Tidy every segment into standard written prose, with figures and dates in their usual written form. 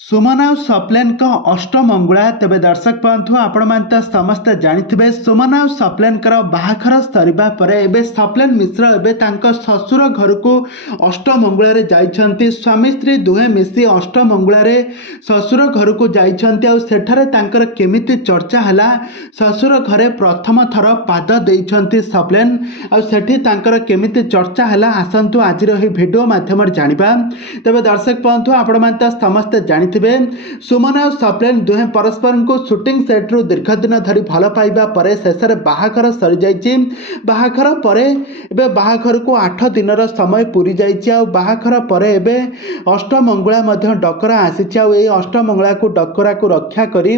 सुमन आउ सप्लेन अष्टमंगुला तेरे दर्शक बंधु आपण मैंने समस्ते जानी सुमन आउ सप्लेन बाहाघर सरिबा परे एबे सप्लेन मिश्र एबे ससुर घर को अष्टमंगुला जाइछंती। स्वामी स्त्री दुहे मिसी अष्टमंगुला ससुर घर को जाइछंती। आउ सेठारे तांकर केमिति चर्चा हला ससुर घरे प्रथम थर पाद देइछंती सप्लेन। आउ सेठी तांकर केमिति चर्चा हला आसंतु आज भिडियो माध्यम जानिबा। तेरे दर्शक बंधु आपण मैंने समस्ते जानी सुमन और सप्लेन दुहे परस्पर को शूटिंग सेट्रु दीर्घ दिन धरी भल पाइबा परे शेषे बाहाघर सरी जाइए। बाहाघर परे एबे बाहाघर को 8 दिन समय पूरी जाइए। आ बाहाघर परे एबे अष्टमंगुला मध्य डकरा आसी। अष्टमंगुला को डकरा को रक्षा करी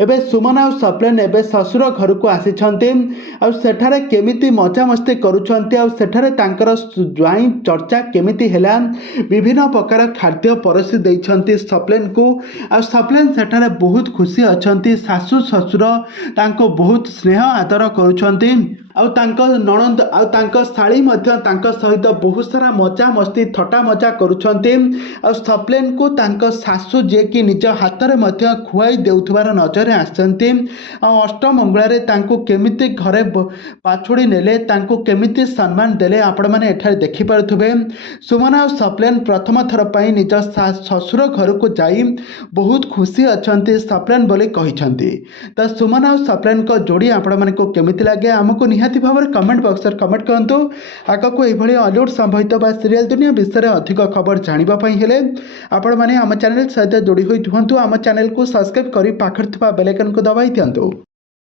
एबे सुमन और सप्लेन एबे ससुर घर को आसिछंती। आ सेठारे केमिति मजा मस्ती करूछंती। आ सेठारे तांकर ज्वाई चर्चा केमिति हैला विभिन्न प्रकार खाद्य परसी दैछंती सप्लेन को। आ सप्लेन सेठारे बहुत खुशी अछंती। सासु ससुर तांको बहुत स्नेह आदर करूछंती। आउ तांको नणंद आउ तांको साली मध्य तांको सहित बहुत सारा मजा मस्ती थटा मजा करूछंती। आउ सप्लेन को तांको सासु जे कि निज हाथ रे मध्य खुआई देउथबार नजर आछंती। आउ अष्टमंगुला रे तांको केमिति घरे पाछुड़ी नेले तांको केमिति सम्मान देले आपण माने एठारे देखि पारुथबे। सुमन आउ सप्लेन प्रथम थर पई निज ससुर घर को जाई बहुत खुशी अछंती सप्लेन बोली कहिछंती। त सुमन आउ सप्लेन को जोड़ी आपण माने को केमिति लागे हमको निहाती भाव कमेंट बॉक्स रे कमेंट करंतु। आगको एभली हॉलीवुड संबंधित बा सीरियल दुनिया विषय रे अधिक खबर जानिबा पई हेले आपण माने हम चैनल सहित जोड़ी होई थुहंतु। हम चैनल को सब्सक्राइब करी पाखर थबा बेल आइकन को दबाई दियंतु।